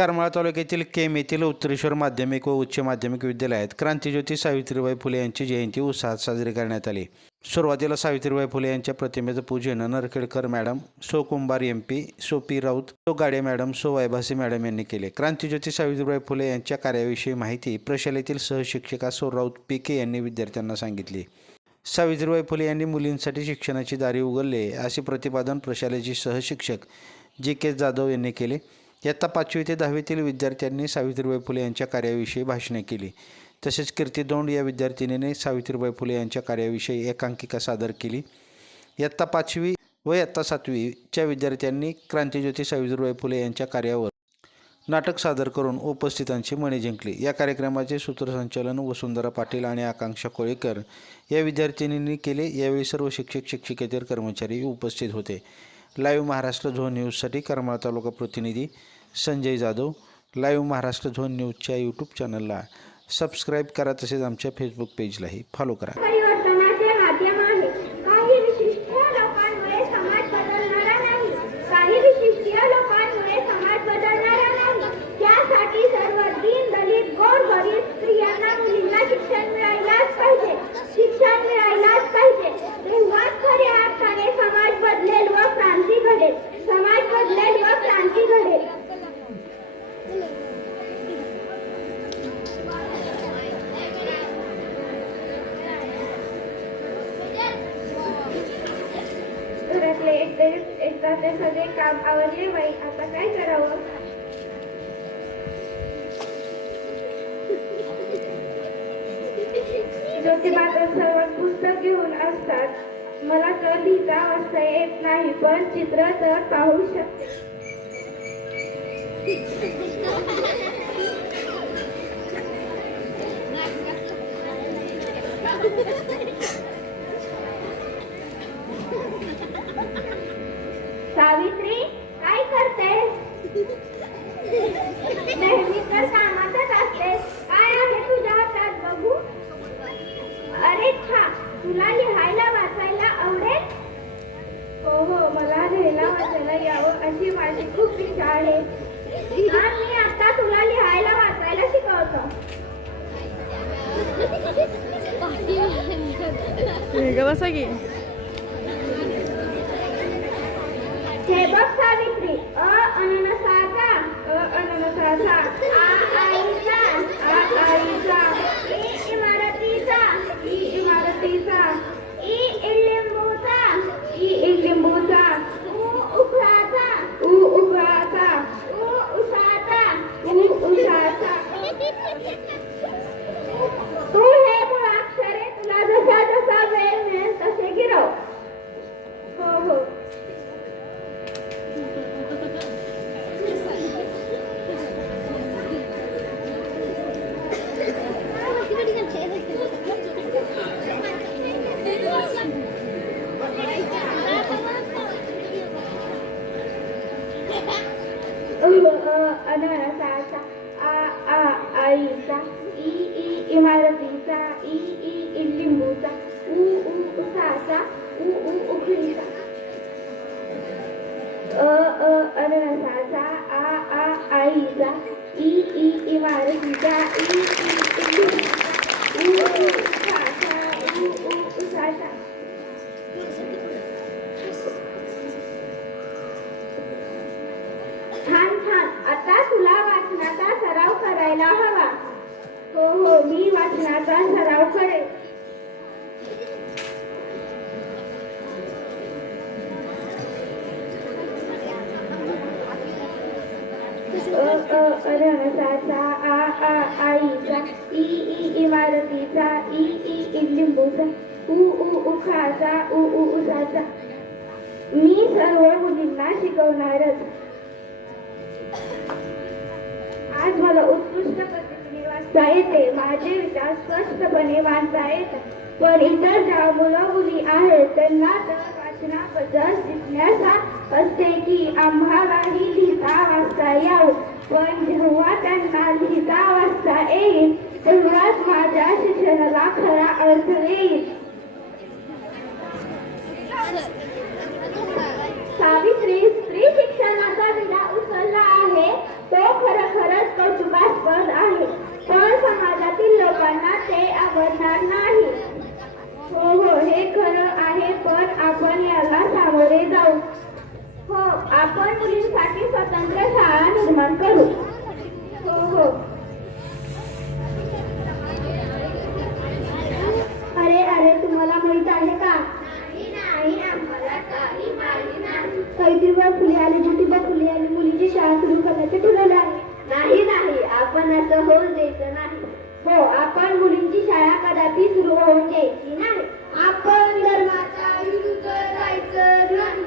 करमाळा तालुक्यातील केम येथील उत्तरेश्वर माध्यमिक व उच्च माध्यमिक विद्यालयात क्रांतिज्योती सावित्रीबाई फुले यांची जयंती उत्साहात साजरी करण्यात आली। सुरुवातीला सावित्रीबाई फुले यांच्या प्रतिमेचं पूजन नरखेडकर मॅडम, सो कुंभार MP, सो पी राऊत, सो गाडे मॅडम, सो वायभासी मॅडम यांनी केले। क्रांतिज्योती सावित्रीबाई फुले यांच्या कार्याविषयी माहिती प्रशालेतील सहशिक्षिका सो राऊत PK यांनी विद्यार्थ्यांना सांगितली। सावित्रीबाई फुले यांनी मुलींसाठी शिक्षणाची दारी उघडले असे प्रतिपादन प्रशालेचे सहशिक्षक JK जाधव यांनी केले। इयत्ता 5वी ते 10वीतील विद्यार्थ्यांनी सावित्रीबाई फुले यांच्या कार्याविषयी भाषणे केली। तसेच कीर्ती दौंड या विद्यार्थिनीने सावित्रीबाई फुले यांच्या कार्याविषयी एकांकिका सादर केली। इयत्ता 5वी व इयत्ता 7वीच्या विद्यार्थ्यांनी क्रांतिज्योती सावित्रीबाई फुले यांच्या कार्यावर नाटक सादर करून उपस्थितांची मने जिंकली। या कार्यक्रमाचे सूत्रसंचालन वसुंधरा पाटील आणि आकांक्षा कोळेकर या विद्यार्थिनींनी केले। यावेळी सर्व शिक्षक शिक्षकेतर कर्मचारी उपस्थित होते। लाईव्ह महाराष्ट्र झोन न्यूजसाठी करमाळा तालुका प्रतिनिधी संजय जाधव। लाईव्ह महाराष्ट्र झोन न्यूजच्या यूट्यूब चॅनलला सबस्क्राईब करा, तसेच आमच्या फेसबुक पेजलाही फॉलो करा। परिवर्तनाचे माध्यम आहे। काही विशिष्ट लोकांमुळे समाज बदलणारा नाही, काही विशिष्ट लोकांमुळे समाज बदलणारा नाही। त्यासाठी सर्व दीन दलित गोरगरीब स्त्रियांना मुलींना शिक्षण मिळायलाच पाहिजे, शिक्षण मिळायलाच पाहिजे। तेव्हाच खऱ्या अर्थाने समाज बदलेल व क्रांती घडेल, समाज बदलेल व क्रांती घडेल। घरातले एकदा ते सगळे काम आवरले बाई, आता काय करावं? ज्योतिबा तर सर्व पुस्तक घेऊन असतात, मला तर लिहिता वाचता येत नाही, पण चित्र तर पाहू शकते। सावित्री, काय करतेस? नेहमी तर कामातच असतेस, काय आहे तुझ्या हातात बघू? अरे छा, तुला लिहायला वाचायला आवडेल? हो, मला लिहायला वाचायला यावं अशी माझी खूप इच्छा आहे। मी आता तुला लिहायला वाचायला शिकवतो। बसा की। हे बघ सावित्री, अननसाचा, अननसाचा, आईचा, आईचा, इमारतीचा, इमारतीचा, इलिंबूचा, इलिंबूचा, उखळाचा, उखळाचा, उसाचा, उसाचा। तू हे मुळाक्षरे तुला जसा जसा वेळ मिळेल तसे गिरव। हो। अननसाचा, आईचा, इमारतीचा, लिंबूचा, उसाचा, उखळीचा। अननसाचा, आईचा, इमारतीचा, उसाचा। छान, आता तुला वाचनाचा सराव करायला हवा। हो, मी वाचनाचा सराव करेन। अननसाचा, आईचा, इमारतीचा, लिंबूचा, उखाचा, उसाचा। मी सर्व मुलींना शिकवणारच। आज मला उत्कृष्ट पद्धतीने वाचता येते, माझे विचार स्पष्टपणे मांडता येतात, पण इतर ज्या मुलं मुली आहेत त्यांना तर वाचनाबद्दल जिज्ञासा असते की आम्हालाही लिहिता वाचता यावं, पण जेव्हा त्यांना लिहिता वाचता येईल तेव्हाच माझ्या शिक्षणाला खरा अर्थ येईल। सावित्री स्त्री शिक्षणाचा विडा उचलला आहे तो खरखर हास्यास्पद आहे, पण समाजातील लोकांना ते आवडणार नाही. हो हो, हे खरं आहे, पण आपण याला सामोरे जाऊ. हो, आपण मुलींसाठी स्वतंत्र शाळा निर्माण करू. हो हो. अरे अरे, तुम्हाला माहित आहे का? नाही, आम्हाला काही माहित नाही. सावित्रीबाई फुले आणि ज्योतिबा फुले यांनी मुलींची शाळा सुरू करण्याचे ठरवले आहे. नाही नाही, आपण असं होऊ द्यायचं नाही. हो, आपण मुलींची शाळा कदापि सुरू होऊन द्यायची नाही. आपण धर्माच्या विरुद्ध जायचं नाही.